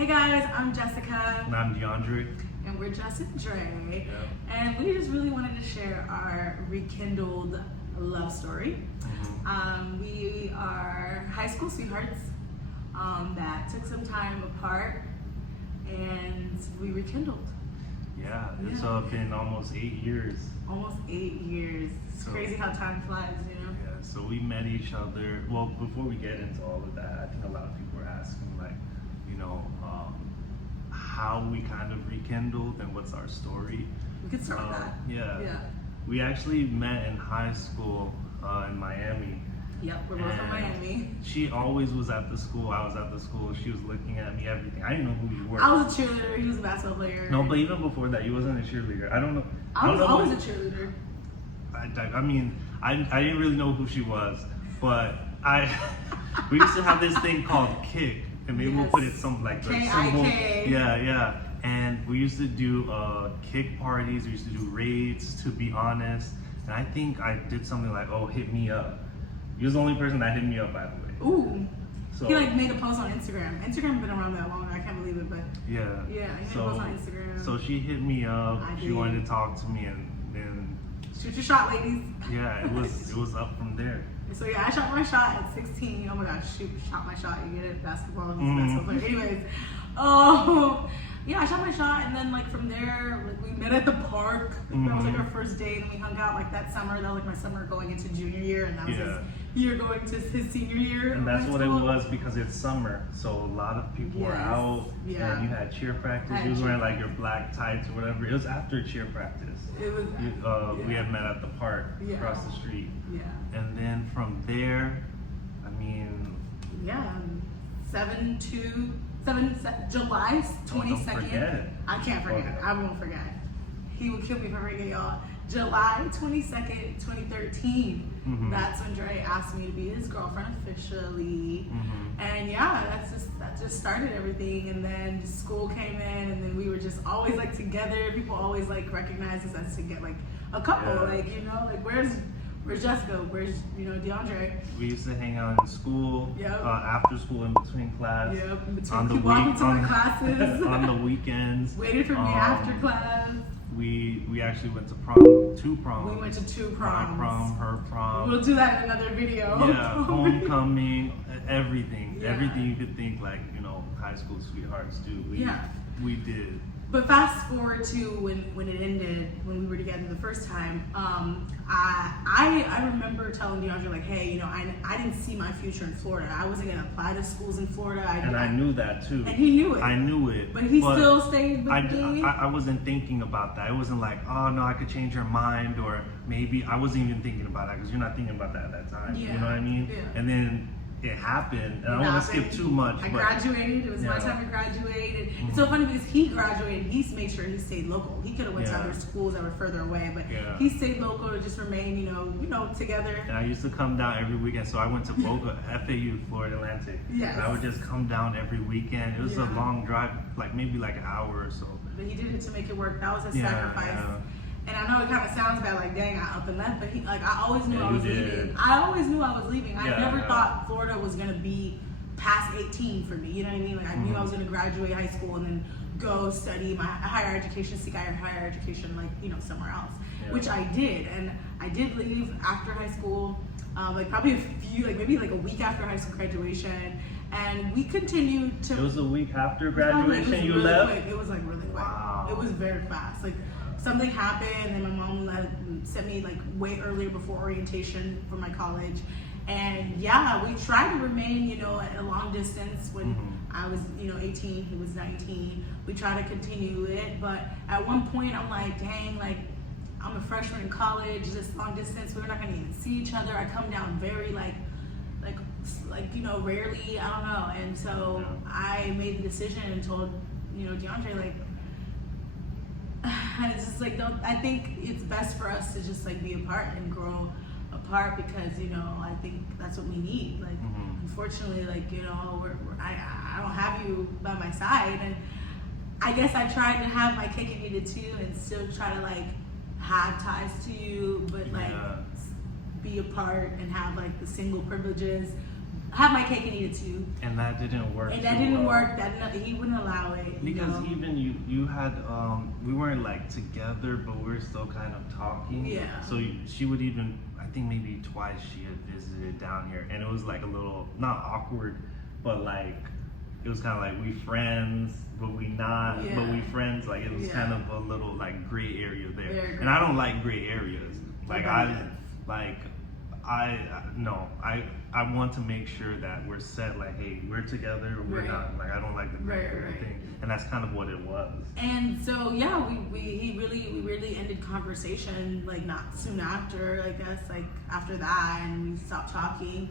Hey guys, I'm Jessica. And I'm DeAndre. And we're Jess Dre. Yep. And we just really wanted to share our rekindled love story. We are high school sweethearts that took some time apart and we rekindled. Yeah, it's Yeah. been almost 8 years. Almost 8 years. It's So- crazy how time flies, you know? Yeah, so we met each other. Well, before we get into all of that, I think a lot of people are asking, like, how we kind of rekindled and what's our story. We could start with that. Yeah. We actually met in high school in Miami. Yep, we're both from And Miami. She always was at the school. I was at the school. She was looking at me, everything. I didn't know who you were. I was a cheerleader, he was a basketball player. No, but even before that, you wasn't a cheerleader. I don't know. I was don't know always what- a cheerleader. I mean, I didn't really know who she was, but we used to have this thing called kick, and maybe we'll put it some like the symbol. K-I-K. Yeah. And we used to do kick parties. We used to do raids, to be honest. And I think I did something like, "Oh, hit me up." He was the only person that hit me up, by the way. Ooh. So He made a post on Instagram. Instagram been around that long. I can't believe it, but yeah. yeah, he made a post on Instagram. So she hit me up. I She did. wanted to talk to me, and Shoot your shot, ladies. yeah, it was up from there. So yeah, I shot my shot at 16. Oh my gosh, shot my shot. You get it? Basketball, basketball player. Anyways, yeah, I shot my shot, and then from there, we met at the park. That was our first date, and we hung out that summer. That was my summer going into junior year, and that was his year going to his senior year. And that's high what it school. was, because it's summer, so a lot of people were out. Yeah. And you had cheer practice. You was wearing your black tights or whatever. It was after cheer practice. It was. We had met at the park across the street. Yeah. And then from there, I mean, Yeah, July 22nd. Don't forget it. I can't forget. Okay. I won't forget. He would kill me if I forget, y'all. July 22nd, 2013. That's when Dre asked me to be his girlfriend officially. And yeah, that just started everything. And then school came in, and then we were just always together. People always recognized us as to get a couple. Yeah. Where's Jessica? Where's DeAndre? we used to hang out in school, Yep. After school, in between class. Yep, in between On the walking week, to my classes. on the weekends. Waited for me after class. We actually went to two proms. We went to 2 My proms. prom, her prom. We'll do that in another video. Yeah, homecoming, everything. Yeah. Everything you could think high school sweethearts do. We did. But fast forward to when it ended, when we were together the first time, I remember telling DeAndre hey, I didn't see my future in Florida. I wasn't gonna apply to schools in Florida. I knew that too. And he knew it. I knew it. But he still stayed with me. I wasn't thinking about that. It wasn't like, oh no, I could change her mind, or maybe I wasn't even thinking about that, because you're not thinking about that at that time. Yeah. You know what I mean? Yeah. And then it happened, and I don't want to skip too much. I but graduated. It was my Yeah. time to graduate. And it's so funny because he graduated. He made sure he stayed local. He could have went to Yeah. other schools that were further away, but Yeah. he stayed local to just remain, together. And I used to come down every weekend. So I went to Boca, FAU, Florida Atlantic. Yes. And I would just come down every weekend. It was a Yeah. long drive, maybe an hour or so. But he did it to make it work. That was his Yeah, sacrifice. yeah. And I know it kind of sounds bad, dang, I up and left, but I always knew Yeah, I was you did. leaving. I always knew I was leaving. I Yeah, never yeah. thought Florida was gonna be past 18 for me. You know what I mean? I knew I Mm-hmm. was gonna graduate high school and then go study my higher education, seek higher education, somewhere else, Yeah. which I did. And I did leave after high school, probably maybe a week after high school graduation. And we continued to. It was a week after It graduation was you really left? quick. It was really quick. Wow. It was very fast. Something happened, and my mom sent me way earlier before orientation for my college. And yeah, we tried to remain, at a long distance when I was, 18, he was 19. We tried to continue it, but at one point I'm dang, I'm a freshman in college, this long distance, we're not gonna even see each other. I come down very rarely, I don't know. And so I made the decision and told, DeAndre, it's just I think it's best for us to just be apart and grow apart, because I think that's what we need. Unfortunately, I don't have you by my side, and I guess I tried to have my cake and eat it too, and still try to have ties to you, but be apart and have the single privileges, have my cake and eat it too. And that didn't work. And that didn't work. He wouldn't allow it. Because even you had, we weren't like together, but we were still kind of talking. Yeah. So she would even, I think maybe twice she had visited down here, and it was like a little, not awkward, but like, it was kind of like we friends, but we not, but we friends. Like it was kind of a little like gray area there. And I don't like gray areas. Like I want to make sure that we're set, like, hey, we're together or we're not. Like, I don't like the gray area thing. And that's kind of what it was. And so, yeah, we really ended conversation, like, not soon after, I guess, like, after that, and we stopped talking.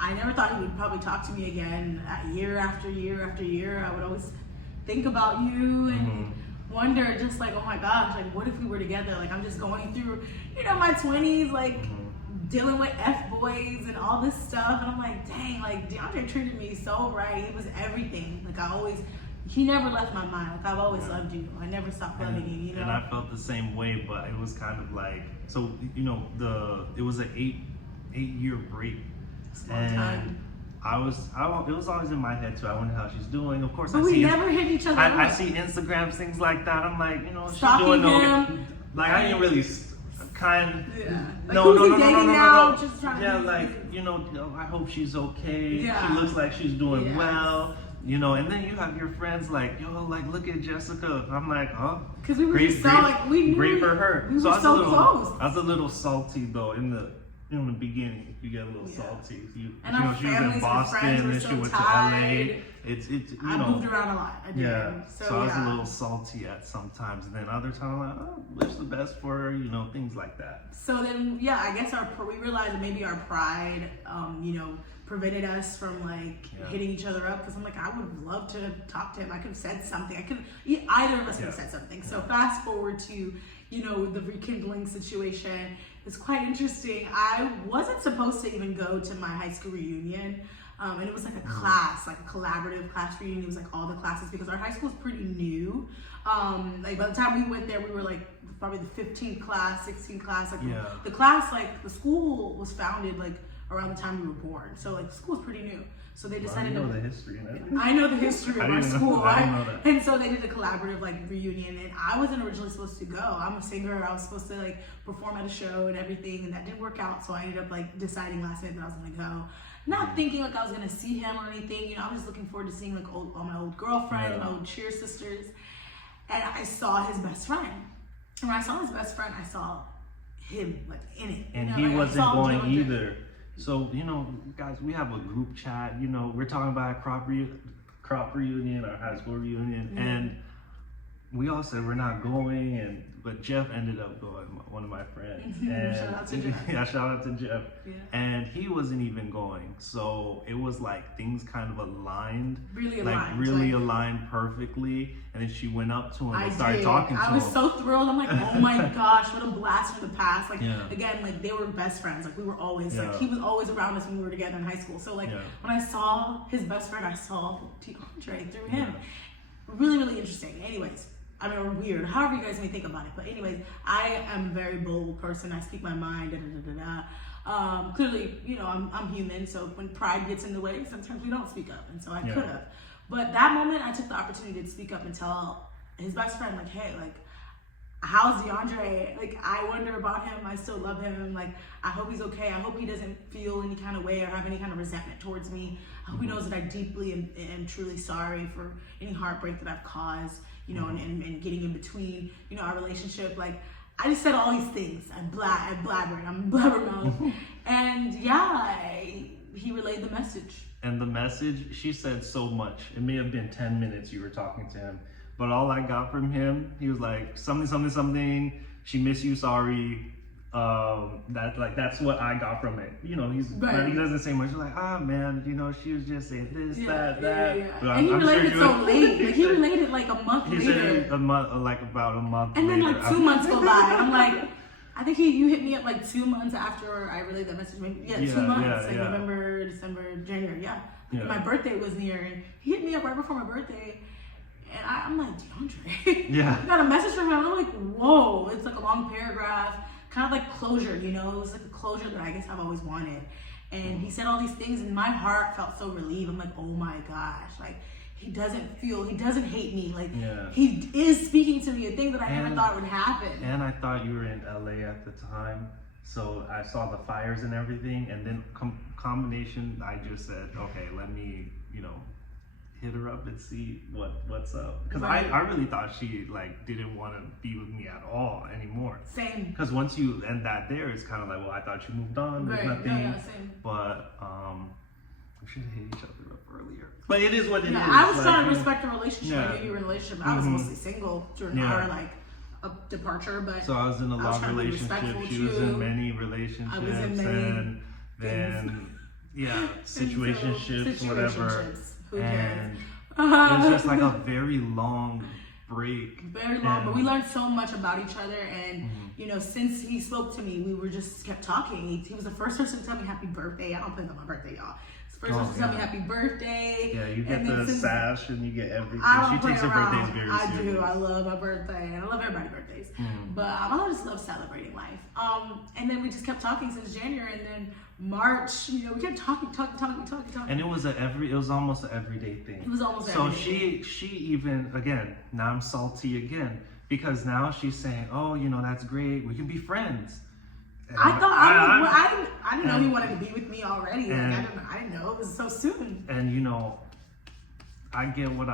I never thought he would probably talk to me again. Year after year after year, I would always think about you and wonder, just like, oh my gosh, like, what if we were together? Like, I'm just going through, my 20s, like, dealing with F-boys and all this stuff, and I'm like, dang, like, DeAndre treated me so right. He was everything. Like, he never left my mind. Like, I've always loved you. I never stopped loving you, And I felt the same way, but it was kind of like, so, it was an 8-year break. And it was always in my head too. I wonder how she's doing. Of course, we never hit each other. I see Instagrams, things like that. I'm like, she's Stalking doing him. okay. Like I didn't really No. Just trying yeah, to like I hope she's okay. Yeah. She looks like she's doing well. And then you have your friends like, like look at Jessica. I'm like, huh? Because we were just so like we knew great for her. We were so so close. I was a little salty though in the beginning. You get a little salty. And our she was in Boston and then she went to LA. It's I moved around a lot. I did. Yeah. So I was a little salty at sometimes, and then other times I'm like, oh, wish the best for her, things like that. So then, I guess we realized that maybe our pride, prevented us from like hitting each other up. Because I'm like, I would have loved to talk to him. I could have said something. Either of us could have said something. So fast forward to, the rekindling situation. It's quite interesting. I wasn't supposed to even go to my high school reunion. And it was like a class, like a collaborative class reunion. It was like all the classes because our high school is pretty new. Like by the time we went there, we were like probably the 15th class, 16th class. Like the class, like the school was founded like around the time we were born. So like the school was pretty new. So they decided I know the history. I know the history of our school. I didn't know that. And so they did a collaborative like reunion, and I wasn't originally supposed to go. I'm a singer. I was supposed to like perform at a show and everything, and that didn't work out. So I ended up like deciding last minute that I was gonna go. Not thinking like I was gonna see him or anything. I was just looking forward to seeing like all my old girlfriends, my old cheer sisters, and I saw his best friend. And when I saw his best friend, I saw him like in it. And he wasn't going either. So, guys, we have a group chat, we're talking about a crop reunion or high school reunion, and we all said we're not going, but Jeff ended up going, one of my friends. And shout out to Jeff. Yeah, shout out to Jeff. Yeah. And he wasn't even going. So it was like things kind of aligned. Really aligned perfectly. And then she went up to him and started talking to him. I was so thrilled. I'm like, oh my gosh, what a blast from the past. Like, again, like they were best friends. Like we were always, like he was always around us when we were together in high school. So like when I saw his best friend, I saw DeAndre through him. Really, really interesting. Anyways. I mean, or weird, however you guys may think about it. But anyways, I am a very bold person. I speak my mind, clearly, I'm human. So when pride gets in the way, sometimes we don't speak up. And so I could have. But that moment, I took the opportunity to speak up and tell his best friend, like, hey, like, how's DeAndre? Like, I wonder about him. I still love him. Like, I hope he's okay. I hope he doesn't feel any kind of way or have any kind of resentment towards me. I hope he knows that I deeply am truly sorry for any heartbreak that I've caused. And getting in between, our relationship. Like, I just said all these things. I'm blabbermouth. And he relayed the message. And the message, she said so much. It may have been 10 minutes you were talking to him. But all I got from him, he was like, something. She miss you, sorry. That's what I got from it. He doesn't say much. He's like, man, she was just saying this, that. But and he related so late. Like he related like a month later. He said about a month. And later. then like 2 months go by. And I'm like, I think you hit me up like 2 months after I relayed that message. 2 months, November, December, January. My birthday was near, and he hit me up right before my birthday. And I'm like, DeAndre. I got a message from him. I'm like, whoa. It's like a long paragraph. Kind of like closure, it was like a closure that I guess I've always wanted. And he said all these things, and my heart felt so relieved. I'm like, oh my gosh, like he doesn't hate me. Like he is speaking to me, a thing that I never thought would happen. And I thought you were in LA at the time, so I saw the fires and everything, and then combination, I just said, okay, let me, hit her up and see what's up, because I really thought she like didn't want to be with me at all anymore. Same. Because once you end that there, it's kind of like, well, I thought you moved on. There's nothing. Same. But we should have hit each other up earlier. But it is what it is. I was trying to respect a relationship. I knew you were in a relationship. I was Mm-hmm. mostly single during our departure, but so I was in a long relationship. She was in many relationships, I was in many and then situationships, whatever. And it was just like a very long break. Very long, but we learned so much about each other. And since he spoke to me, we were just kept talking. He was the first person to tell me happy birthday. I don't plan on my birthday, y'all. First person to tell me happy birthday. Yeah, you get the sash and you get everything. She takes her birthdays very seriously. I do. I love my birthday, and I love everybody's birthdays. But I just love celebrating life. And then we just kept talking since January, and then March, we kept talking. And it was almost an everyday thing. It was almost so everyday. she even, again, now I'm salty again, because now she's saying, oh, that's great, we can be friends. And I didn't know he wanted to be with me already. I didn't know it was so soon. And I get what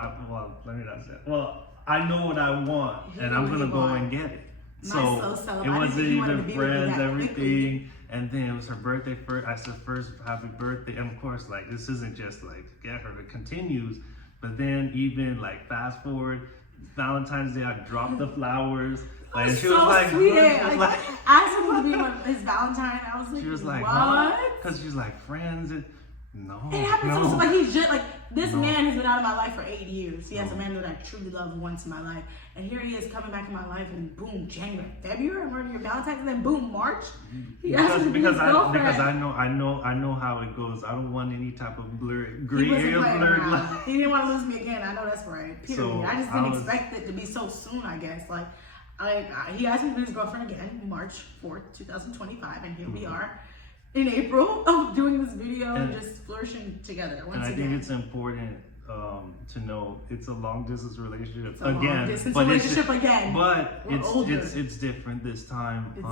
let me not say. Well, I know what I want, and I'm gonna go and get it. So it wasn't even friends, everything. And then it was her birthday first. I said first happy birthday, and of course, like this isn't just like get her. It continues. But then even like fast forward, Valentine's Day, I dropped the flowers. Like, and she was like, sweet. I asked him to be his Valentine. I was like, she was like, what? Because she's like friends. And no, it happens so like he's just like this man has been out of my life for 8 years. He has a man that I truly love once in my life, and here he is coming back in my life, and boom, January, February, one of your Valentine's, and then boom, March. Because I know how it goes. I don't want any type of gray area blurred line. He didn't want to lose me again. I know that's right. Period. So I just didn't expect it to be so soon. I guess he asked me to be his girlfriend again, March 4th, 2025, and here we are. In April of doing this video and just flourishing together once again. I think it's important to know it's a long distance relationship it's again. But it's different this time. It's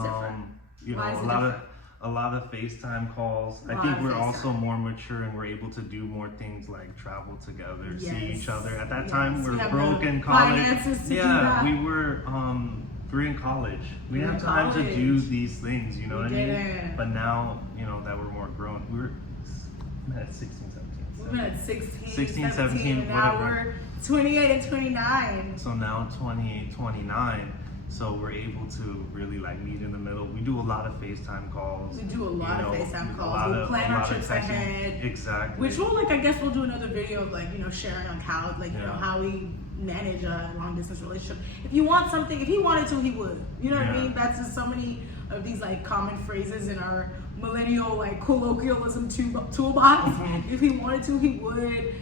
different. A lot of FaceTime calls. I think we're also more mature, and we're able to do more things like travel together, see each other. At that time, we're broke in college. We're in college. We didn't have time to do these things, you know what I mean? But now, that we're more grown, we were at 16, 17. We were at 16, 17, and now we're 28 and 29. So now 28, 29. So we're able to really meet in the middle. We do a lot of FaceTime calls. We do a lot of FaceTime calls. We plan our trips ahead. Exactly. Which I guess we'll do another video of sharing on how how we manage a long distance relationship. If he wanted to, he would. You know what I mean? That's just so many of these common phrases in our millennial colloquialism toolbox. If he wanted to, he would.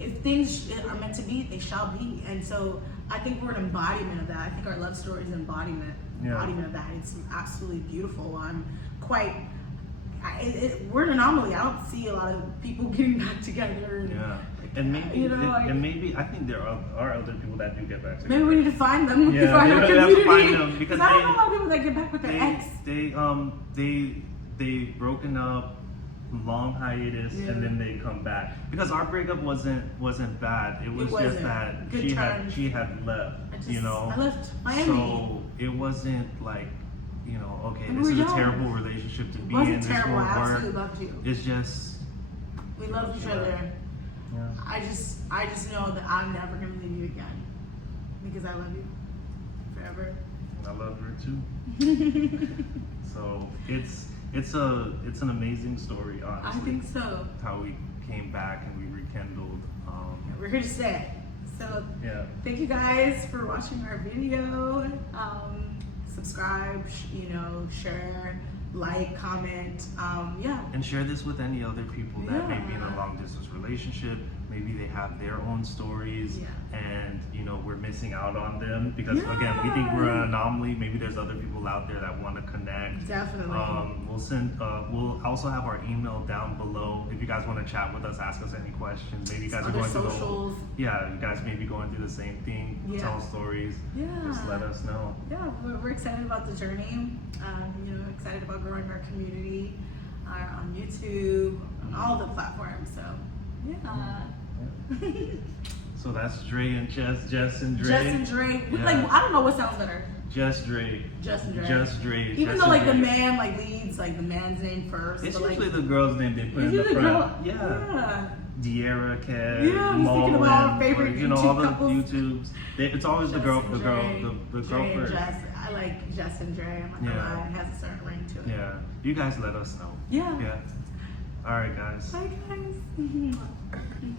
If things are meant to be, they shall be. And so I think we're an embodiment of that. I think our love story is an embodiment of that. It's absolutely beautiful. We're an anomaly. I don't see a lot of people getting back together. And maybe I think there are other people that do get back together. Maybe we need to find them. We have to find them because I don't know a lot of people that get back with their ex. They broken up, long hiatus, and then they come back. Because our breakup wasn't bad. It was just that she had left. I left Miami. So it wasn't okay, this is a terrible relationship to be in. This won't work. I absolutely loved you. It's just we loved each other. Yeah. I just know that I'm never gonna leave you again because I love you forever. I love her too. So it's an amazing story, honestly. I think so. How we came back and we rekindled. We're here to stay. So thank you guys for watching our video. Subscribe, share, comment. And share this with any other people that may be in a long distance relationship. maybe they have their own stories, Yeah. and you know we're missing out on them because again we think we're an anomaly. Maybe there's other people out there that want to connect. Definitely. We'll also have our email down below if you guys want to chat with us, ask us any questions. Maybe you guys are Other going socials. through you guys may be going through the same thing. Yeah. Tell stories. Yeah. Just let us know. Yeah, we're excited about the journey. You know, excited about growing our community on YouTube, on all the platforms. So, yeah. So that's Dre and Jess and Dre. Jess and Dre. Yeah. Like, I don't know what sounds better. Jess Dre. Jess and Dre. Jess Dre. Even Jess though like and the Dre. man like leads like the man's name first. It's but, usually like, the girl's name they put in is the it the front. girl? Yeah. De'Ara, Kev, Yeah, I'm just thinking Mullen, about our favorite or, you know, YouTube all the couples. YouTubes. It's always the Jess girl, and the girl, Dre, the Dre girl and first. Jess. I like Jess and Dre. I'm not gonna Yeah. lie. It has a certain ring to it. Yeah. You guys let us know. Yeah. Yeah. All right, guys. Bye, guys.